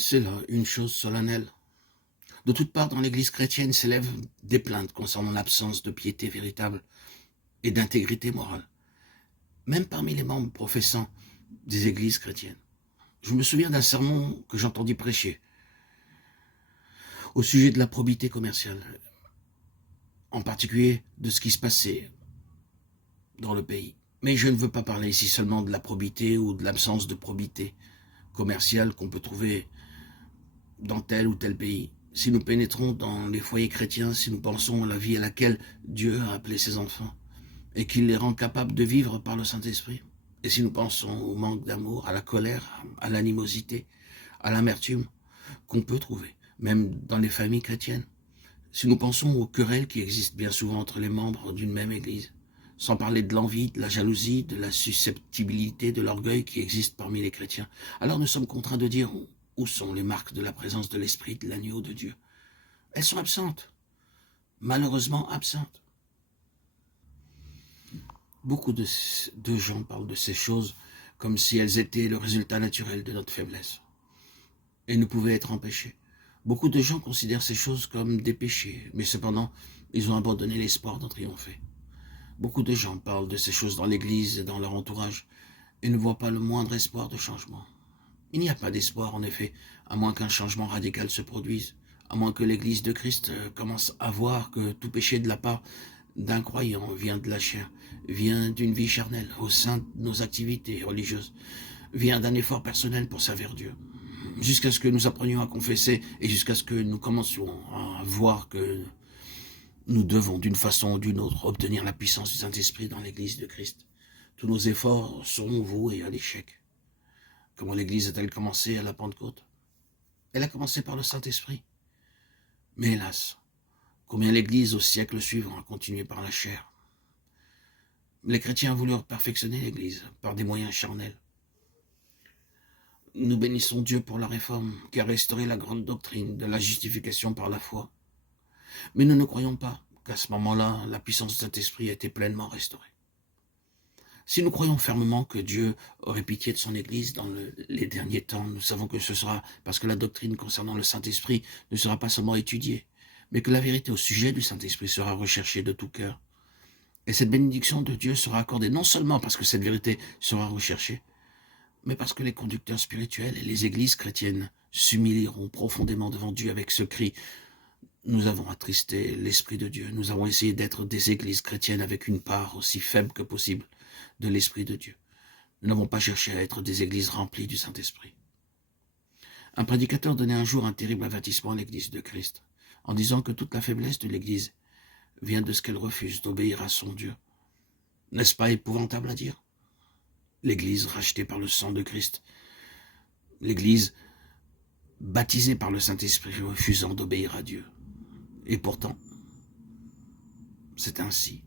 C'est là une chose solennelle. De toutes parts dans l'Église chrétienne s'élèvent des plaintes concernant l'absence de piété véritable et d'intégrité morale, même parmi les membres professants des églises chrétiennes. Je me souviens d'un sermon que j'entendis prêcher au sujet de la probité commerciale, en particulier de ce qui se passait dans le pays. Mais je ne veux pas parler ici seulement de la probité ou de l'absence de probité commerciale qu'on peut trouver dans tel ou tel pays. Si nous pénétrons dans les foyers chrétiens, si nous pensons à la vie à laquelle Dieu a appelé ses enfants et qu'il les rend capables de vivre par le Saint-Esprit, et si nous pensons au manque d'amour, à la colère, à l'animosité, à l'amertume qu'on peut trouver, même dans les familles chrétiennes, si nous pensons aux querelles qui existent bien souvent entre les membres d'une même Église, sans parler de l'envie, de la jalousie, de la susceptibilité, de l'orgueil qui existe parmi les chrétiens, alors nous sommes contraints de dire où sont les marques de la présence de l'Esprit de l'agneau de Dieu. Elles sont absentes, malheureusement absentes. Beaucoup de gens parlent de ces choses comme si elles étaient le résultat naturel de notre faiblesse et ne pouvaient être empêchées. Beaucoup de gens considèrent ces choses comme des péchés, mais cependant, ils ont abandonné l'espoir d'en triompher. Beaucoup de gens parlent de ces choses dans l'Église et dans leur entourage et ne voient pas le moindre espoir de changement. Il n'y a pas d'espoir, en effet, à moins qu'un changement radical se produise, à moins que l'Église de Christ commence à voir que tout péché de la part d'un croyant vient de la chair, vient d'une vie charnelle au sein de nos activités religieuses, vient d'un effort personnel pour servir Dieu. Jusqu'à ce que nous apprenions à confesser et jusqu'à ce que nous commencions à voir que nous devons d'une façon ou d'une autre obtenir la puissance du Saint-Esprit dans l'Église de Christ. Tous nos efforts seront voués à l'échec. Comment l'Église a-t-elle commencé à la Pentecôte? Elle a commencé par le Saint-Esprit. Mais hélas, combien l'Église au siècle suivant a continué par la chair? Les chrétiens voulurent perfectionner l'Église par des moyens charnels. Nous bénissons Dieu pour la réforme qui a restauré la grande doctrine de la justification par la foi. Mais nous ne croyons pas qu'à ce moment-là, la puissance du Saint-Esprit a été pleinement restaurée. Si nous croyons fermement que Dieu aurait pitié de son Église dans les derniers temps, nous savons que ce sera parce que la doctrine concernant le Saint-Esprit ne sera pas seulement étudiée, mais que la vérité au sujet du Saint-Esprit sera recherchée de tout cœur. Et cette bénédiction de Dieu sera accordée non seulement parce que cette vérité sera recherchée, mais parce que les conducteurs spirituels et les églises chrétiennes s'humilieront profondément devant Dieu avec ce cri: nous avons attristé l'Esprit de Dieu, nous avons essayé d'être des églises chrétiennes avec une part aussi faible que possible de l'Esprit de Dieu. Nous n'avons pas cherché à être des églises remplies du Saint-Esprit. Un prédicateur donnait un jour un terrible avertissement à l'Église de Christ, en disant que toute la faiblesse de l'Église vient de ce qu'elle refuse d'obéir à son Dieu. N'est-ce pas épouvantable à dire? L'Église rachetée par le sang de Christ, l'Église baptisée par le Saint-Esprit refusant d'obéir à Dieu. Et pourtant, c'est ainsi.